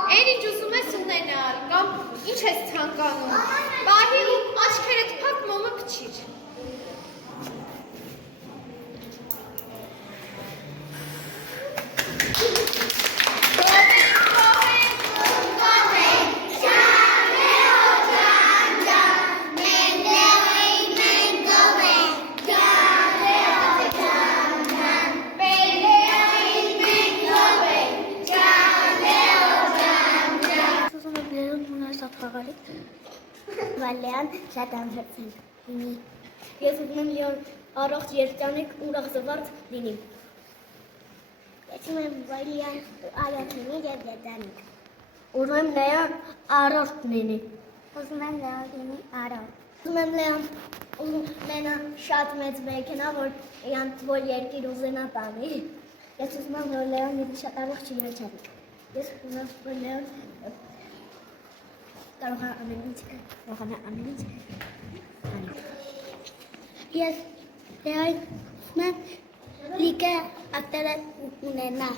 Այն ինչ ուզում ես ունենալ, կամ ինչ ես ցանկանում, պահի ու աչքերդ փակ մոմը փչիր։ Վալեան շատ անհրցան լինի։ Ես ուզում եմ լիոն առողջ երջանիկ ուրախ զվարթ լինի։ Ես ուզում եմ Վալեան առողջ լինի և երջանիկ։ Ուզում եմ Լեան առողջ լինի։ Ուզում եմ Լեան լինի առողջ։ Ուզում եմ Լեան շատ մեծ մեքենա, որ երկիր ուզենա տանի։ Ես ուզում եմ որ Լեան լինի շատ առողջ ու երջանիկ։ Ես ուզում եմ որ Լեան կարողանա ամեն ինչ անել։ Ես Լեան լիքը ակտերը ունենա։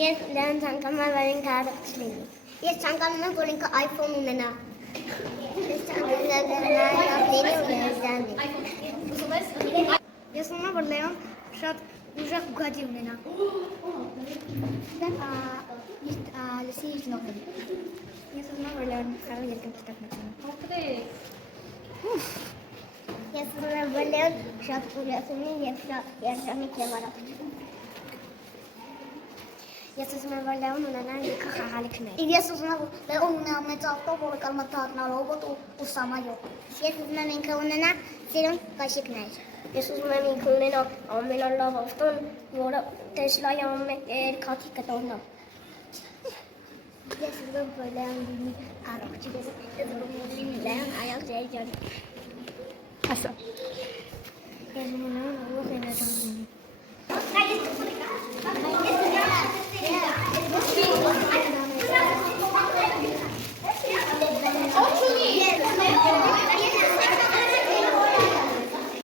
Ես Լեան ցանկանում եմ, որ ինքը առողջ լինի։ Ես ցանկանում եմ, որ ինքը iPhone ունենա։ Ես ցանկանում եմ, որ Լեան լինի ու երջանիկ։ Ես ուզում եմ, որ Լեան շատ ուժեղ Bugatti ունենա։ Լսի իր նողը։ Ես ուզում եմ, որ Լեան կարող երկրում կտակնացնի։ Ես ուզում եմ, որ Լեան շատ ուրախ լինի և շատ երջանիկ և առողջ։ Ես ուզում եմ, որ Լեան ունենա լիքը խաղալիքներ։ Ես ուզում եմ, որ Լեան ունենա մեծ ավտո, որը կարող է դառնալ ռոբոտ ու սամալյոտ։ Ես ուզում եմ ինքը ունենա սիրուն կաշիկներ։ Ես ուզում եմ ինքը ունենա ամենալավ ավտոն, որը Տեսլայի երկաթի կտորնա։ Ես ուզում եմ, որ Լեան լինի առողջ։ Ես ուզում եմ լինի Լեան առողջ երջանիկ։ Ասա։ Ես ուզում եմ, որ Լեան լինի